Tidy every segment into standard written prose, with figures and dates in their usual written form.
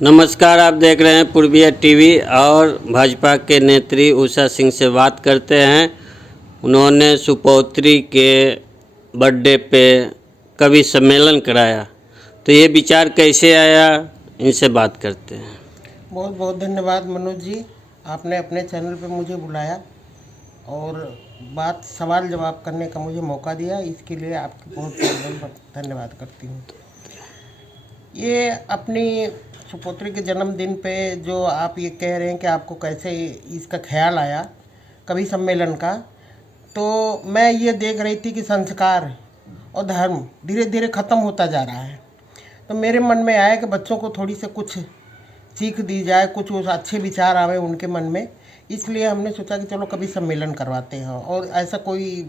नमस्कार, आप देख रहे हैं पूर्बिया टीवी और भाजपा के नेत्री उषा सिंह से बात करते हैं। उन्होंने सुपौत्री के बर्थडे पे कवि सम्मेलन कराया, तो ये विचार कैसे आया, इनसे बात करते हैं। बहुत बहुत धन्यवाद मनोज जी, आपने अपने चैनल पे मुझे बुलाया और सवाल जवाब करने का मुझे मौका दिया, इसके लिए आपकी बहुत बहुत धन्यवाद करती हूँ। ये अपनी सुपुत्री के जन्मदिन पे जो आप ये कह रहे हैं कि आपको कैसे इसका ख्याल आया कवि सम्मेलन का, तो मैं ये देख रही थी कि संस्कार और धर्म धीरे धीरे ख़त्म होता जा रहा है। तो मेरे मन में आया कि बच्चों को थोड़ी से कुछ सीख दी जाए, कुछ अच्छे विचार आवे उनके मन में, इसलिए हमने सोचा कि चलो कवि सम्मेलन करवाते हैं। और ऐसा कोई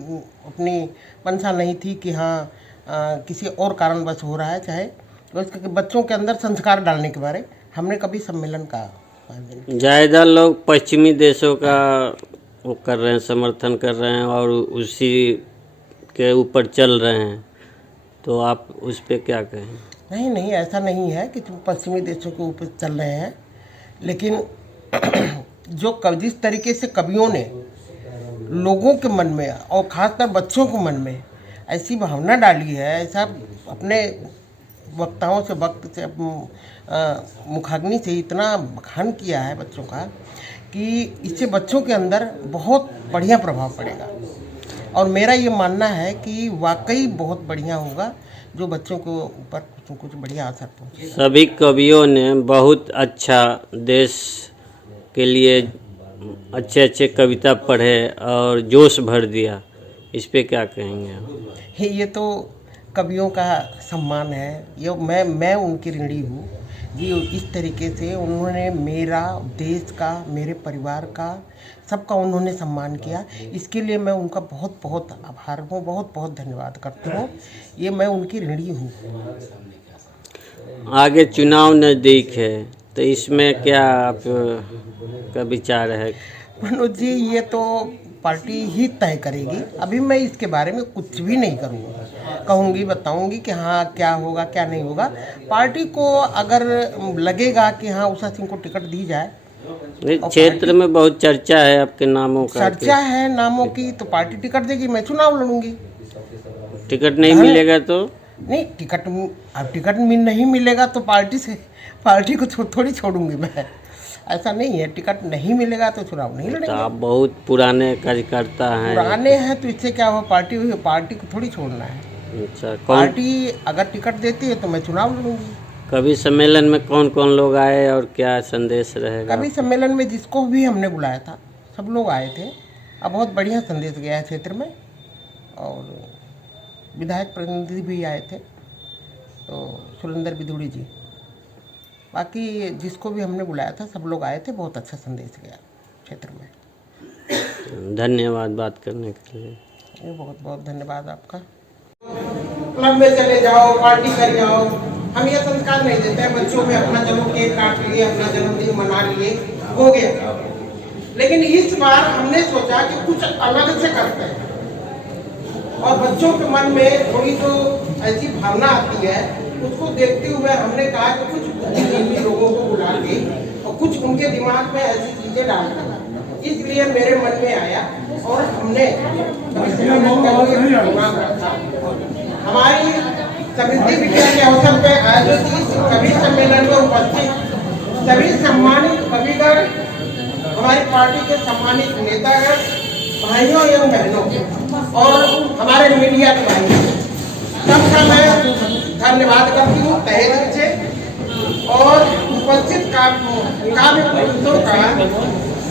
अपनी मंशा नहीं थी कि हाँ किसी और कारणवश हो रहा है, चाहे तो इसके बच्चों के अंदर संस्कार डालने के बारे हमने कवि सम्मेलन का ज़्यादा लोग पश्चिमी देशों का वो कर रहे हैं, समर्थन कर रहे हैं और उसी के ऊपर चल रहे हैं, तो आप उस पर क्या कहें? नहीं, ऐसा नहीं है कि पश्चिमी देशों के ऊपर चल रहे हैं, लेकिन जो जिस तरीके से कवियों ने लोगों के मन में और ख़ासकर बच्चों के मन में ऐसी भावना डाली है, ऐसा अपने वक्ताओं से मुखाग्नि से इतना बखान किया है बच्चों का कि इससे बच्चों के अंदर बहुत बढ़िया प्रभाव पड़ेगा। और मेरा ये मानना है कि वाकई बहुत बढ़िया होगा, जो बच्चों को ऊपर कुछ बढ़िया असर पहुँचे। सभी कवियों ने बहुत अच्छा देश के लिए अच्छे अच्छे कविता पढ़े और जोश भर दिया, इस पे क्या कहेंगे? ये तो कवियों का सम्मान है, ये मैं उनकी ऋणी हूँ जी। इस तरीके से उन्होंने मेरा, देश का, मेरे परिवार का, सबका उन्होंने सम्मान किया, इसके लिए मैं उनका बहुत बहुत आभार हूँ, बहुत बहुत धन्यवाद करती हूँ। ये मैं उनकी ऋणी हूँ। आगे चुनाव नज़दीक है, तो इसमें क्या आपका विचार है? मनोज जी, ये तो पार्टी ही तय करेगी, अभी मैं इसके बारे में कुछ भी नहीं कहूँगी, बताऊँगी कि हाँ क्या होगा क्या नहीं होगा। पार्टी को अगर लगेगा कि हाँ उषा सिंह को टिकट दी जाए, क्षेत्र में बहुत चर्चा है आपके नामों का, चर्चा है नामों की, तो पार्टी टिकट देगी, मैं चुनाव लड़ूंगी। टिकट नहीं मिलेगा तो नहीं, टिकट नहीं मिलेगा तो पार्टी को थोड़ी छोड़ूंगी मैं, ऐसा नहीं है। टिकट नहीं मिलेगा तो चुनाव नहीं लड़ेंगे। तो आप बहुत पुराने कार्यकर्ता हैं। पुराने हैं तो इससे क्या हुआ, पार्टी हुई, पार्टी को थोड़ी छोड़ना है। अच्छा, पार्टी अगर टिकट देती है तो मैं चुनाव लड़ूंगी। कवि सम्मेलन में कौन कौन लोग आए और क्या संदेश रहेगा? कवि सम्मेलन में जिसको भी हमने बुलाया था सब लोग आए थे, अब बहुत बढ़िया संदेश गया है क्षेत्र में, और विधायक प्रतिनिधि भी आए थे, तो सुरेंद्र बिधुड़ी जी, बाकी जिसको भी हमने बुलाया था सब लोग आए थे, बहुत अच्छा संदेश गया क्षेत्र में। धन्यवाद बात करने के लिए। बहुत बहुत धन्यवाद आपका। क्लब में चले जाओ, पार्टी कर जाओ, हम ये संस्कार नहीं देते हैं बच्चों में। अपना चलो केक काट लिए, अपना जन्मदिन मना लिए, हो गया। लेकिन इस बार हमने सोचा कि कुछ अलग से करते हैं, और बच्चों के मन में थोड़ी जो ऐसी भावना आती है उसको देखते हुए हमने कहा कि कुछ बुद्धिजीवी लोगों को बुला के और कुछ उनके दिमाग में ऐसी चीजें डालना, इसलिए मेरे मन में आया और हमने हमारी समृद्धि विद्या के अवसर पे आयोजित इस कवि सम्मेलन में उपस्थित सभी सम्मानित कविगण, हमारी पार्टी के सम्मानित नेतागण, भाइयों एवं बहनों और हमारे मीडिया के भाइयों, सबका मैं धन्यवाद करती हूँ तहे दिल से। और उपस्थित काव्य पुरुषों का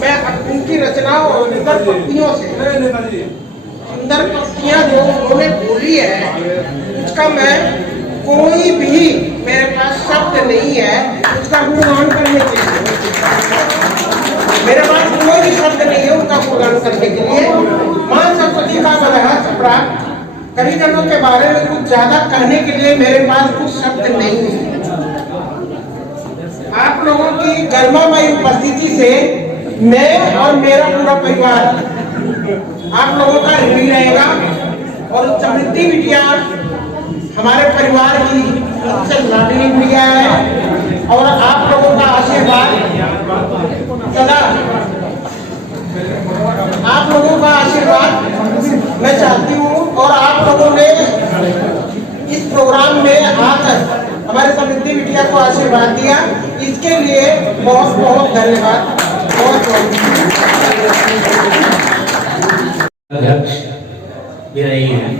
मैं उनकी रचनाओं और सुंदर पंक्तियों से, सुंदर पंक्तियाँ जो उन्होंने बोली है, उसका मैं कोई भी, मेरे पास शब्द नहीं है उसका गुणगान करने के लिए, मेरे पास कोई भी शब्द नहीं है उनका गुणगान करने के लिए। मां सरस्वती का बलहा छपरा कविजनों के बारे में कुछ ज्यादा कहने के लिए मेरे पास कुछ शब्द नहीं है। आप लोगों की गर्मामयी उपस्थिति से मैं और मेरा पूरा परिवार आप लोगों का ऋणी रहेगा, और समृद्धि बिटिया हमारे परिवार की सबसे लाडली गुड़िया है, और आप लोगों का आशीर्वाद सदा, आप लोगों का आशीर्वाद मैं चाहती हूँ। और आप लोगों ने इस प्रोग्राम में आकर हमारे समृद्धि बिटिया को आशीर्वाद दिया, इसके लिए बहुत बहुत धन्यवाद। बहुत अध्यक्ष भी रही हैं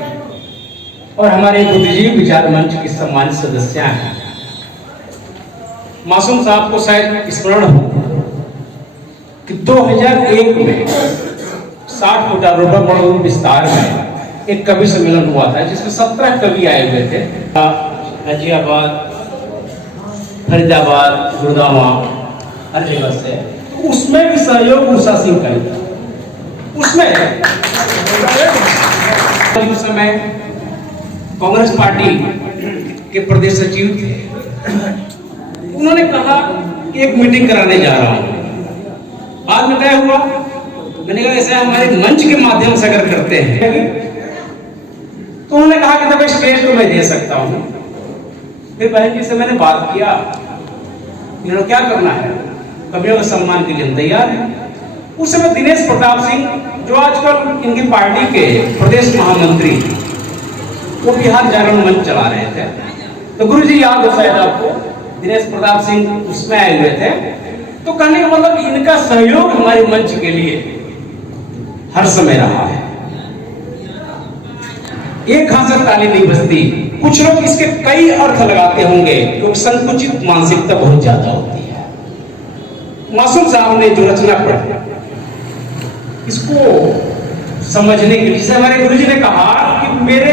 और हमारे बुद्धिजीवी विचार मंच की सम्मानित सदस्य हैं। मासूम साहब को शायद स्मरण हो कि 2001 में 60 फुट रोड विस्तार में एक कवि सम्मेलन हुआ था जिसमें 17 कवि आए हुए थे। गाजियाबाद, फरीदाबाद, गुड़गांव, हर जगह से। उसमें भी सहयोग उषा सिंह का ही था। उसमें उस समय कांग्रेस पार्टी के प्रदेश सचिव थे। उन्होंने कहा कि एक मीटिंग कराने जा रहा हूं। बाद में क्या हुआ, मैंने कहा ऐसे हमारे मंच के माध्यम से अगर करते हैं तो उन्होंने कहा कि तब स्टेज तो मैं दे सकता हूं। फिर बहन जी से मैंने बात किया, इन्होंने क्या करना है, कवियों के सम्मान के लिए तैयार है। उस समय दिनेश प्रताप सिंह जो आजकल इनकी पार्टी के प्रदेश महामंत्री, वो बिहार जागरण मंच चला रहे थे। तो गुरु जी याद हो शायद आपको, दिनेश प्रताप सिंह उसमें आए हुए थे। तो कहने का मतलब इनका सहयोग हमारे मंच के लिए हर समय रहा है। एक हाथ से ताली नहीं बजती। कुछ लोग इसके कई अर्थ लगाते होंगे क्योंकि संकुचित मानसिकता बहुत ज्यादा होती है। मासूम साहब ने जो रचना पढ़ी इसको समझने के लिए, हमारे गुरुजी ने कहा कि मेरे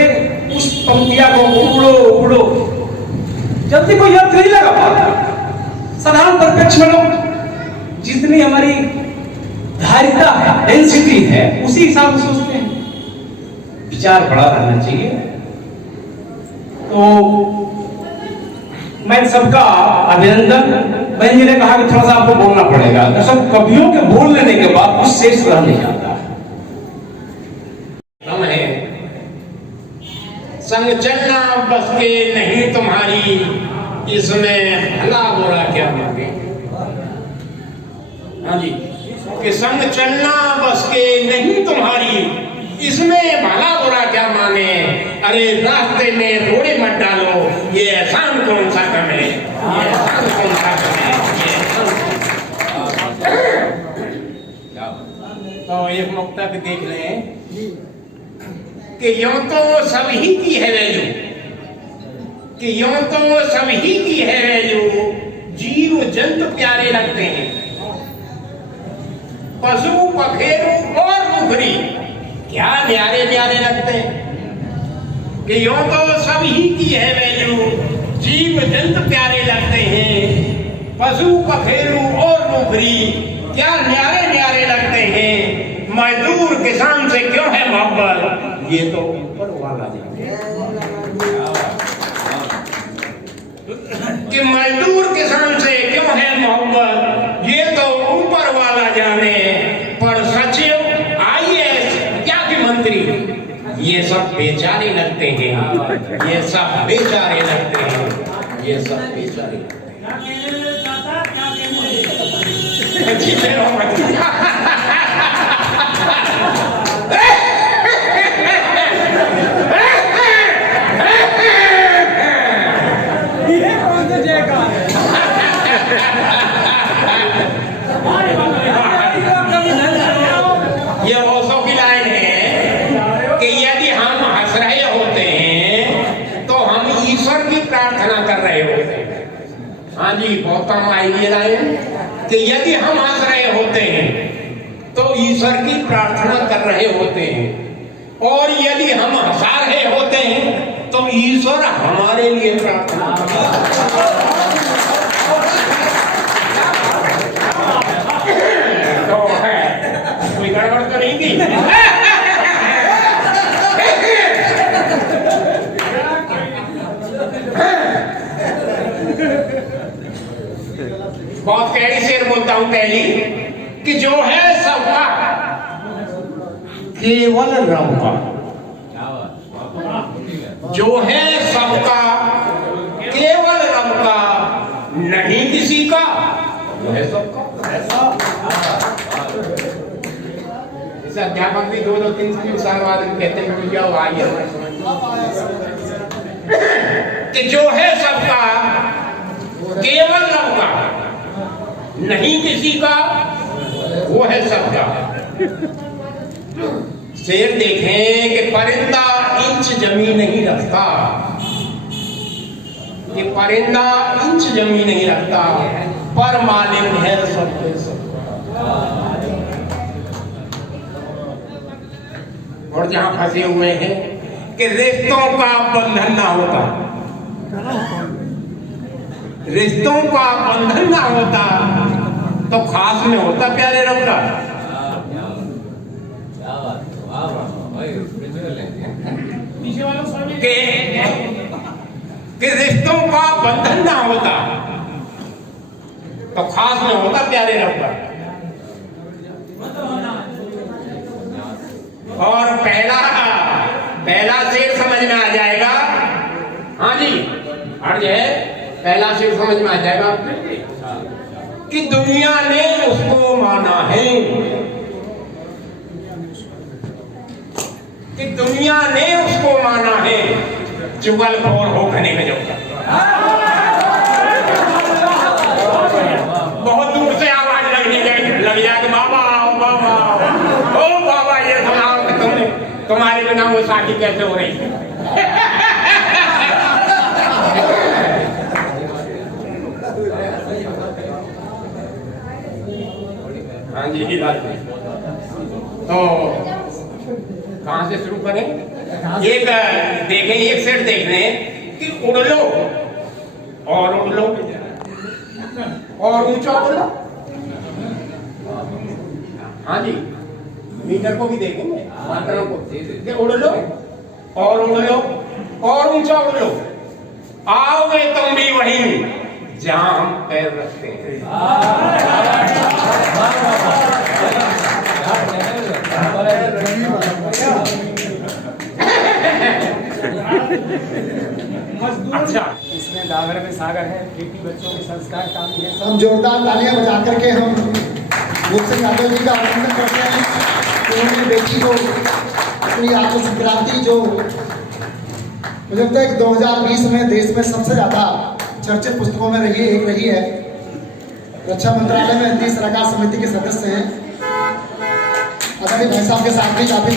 उस पंक्तियां को उड़ो उड़ो, जल्दी कोई अर्थ नहीं लगा पाता। साधारण परिप्रेक्ष्य में लोग जितनी हमारी धारिता है, डेंसिटी है, उसी हिसाब से सोचते हैं। विचार बड़ा रहना चाहिए। तो मैं सबका अभिनंदन। बहन जी ने कहा कि थोड़ा सा आपको बोलना पड़ेगा, तो सब कवियों के बोल लेने के बाद कुछ शेष रह नहीं जाता। हम है संग चलना बस के नहीं तुम्हारी, इसमें भला बुरा क्या मांगे। हाँ जी, कि संग चलना बस के नहीं तुम्हारी, इसमें भला बुरा क्या माने। अरे रास्ते में रोड़े मत डालो, ये एहसान कौन सा कम है, ये एहसान कौन सा कम है, ये तो एक नुक्ता भी देख रहे हैं कि यूं तो सभी की है वैल्यू, कि यूं तो सभी की है वैल्यू, जीव जंतु प्यारे लगते हैं, पशु पखेरु और मुखरी क्या न्यारे न्यारे लगते हैं। कि यूं तो सभी की है वैल्यू, जीव जंतु प्यारे लगते हैं, पशु पखेरु और मुखरी क्या न्यारे न्यारे लगते हैं। मजदूर किसान से क्यों है मोहब्बत, ये तो ऊपर वाला जाने। कि मजदूर किसान से क्यों है मोहब्बत, ये तो ऊपर वाला जाने। पर सचिव IAS क्या कि मंत्री, ये सब बेचारे लगते हैं, ये सब बेचारे लगते हैं, ये सब बेचारे लगते हैं। ये ओशो की लाइन है कि यदि हम हंस रहे होते हैं तो हम ईश्वर की प्रार्थना कर रहे होते हैं। हाँ जी, बहुत कम आई ये लाइन कि यदि हम हंस रहे होते हैं तो ईश्वर की प्रार्थना कर रहे होते हैं, और यदि हम हंसा रहे होते हैं तो ईश्वर हमारे लिए प्रार्थना तो है। कोई गड़बड़ तो नहीं की। बहुत कैडी शेर बोलता हूं पहली कि जो है सबका केवल रब का, जो है सबका केवल रब का, नहीं किसी का वो है सबका। इसे अध्यापक भी 2-3 साल बाद कहते हैं कि जाओ आइए कि जो है सबका केवल सबका, नहीं किसी का, वो है सबका। शेर देखें कि परिंदा इंच जमीन नहीं रखता, कि परिंदा इंच जमीन नहीं रखता, पर मालिक है सबके सबका। और जहां फंसे हुए हैं कि रिश्तों का बंधन ना होता, रिश्तों का बंधन ना होता तो खास में होता प्यारे रब का। कि रिश्तों का बंधन ना होता तो खास में होता प्यारे रब का। और पहला शेर समझ में आ जाएगा। हाँ जी, अर्ज है, पहला शेर समझ में आ जाएगा कि दुनिया ने उसको माना है, कि दुनिया ने उसको माना है चुगलखोर हो घने में जो। बहुत दूर से आवाज लग जाए कि बाबा आओ, बाबा आओ। ओ बाबा ये सुनाओ कि तुम्हारे बिना वो शादी कैसे हो रही है। हाँ जी, तो कहां से शुरू करें? एक देखें, एक सेट देख रहे हैं कि उड़ लो और उड़ लो और ऊंचा उड़ लो। हाँ जी, मीटर को भी देखेंगे, मात्राओं को, कि उड़ लो और उड़ लो और ऊंचा उड़ लो। आओगे तुम भी वहीं जहां हम पैर रखते हैं। अच्छा, इसमें गागर में सागर है, बेटी बच्चों के संस्कार काफी है। हम जोरदार तालियां बजा करके हम भूपेंद्र यादव जी का अभिनंदन करते हैं कि उन्होंने बेटी को अपनी आत्मसंक्रांति जो मुझे लगता है कि 2020 में देश में सबसे ज़्यादा चर्चित पुस्तकों में एक रही है। रक्षा मंत्रालय में हिंदी सलाहकार समिति के सदस्य हैं, आदरणीय भाई साहब के साथ भी काफी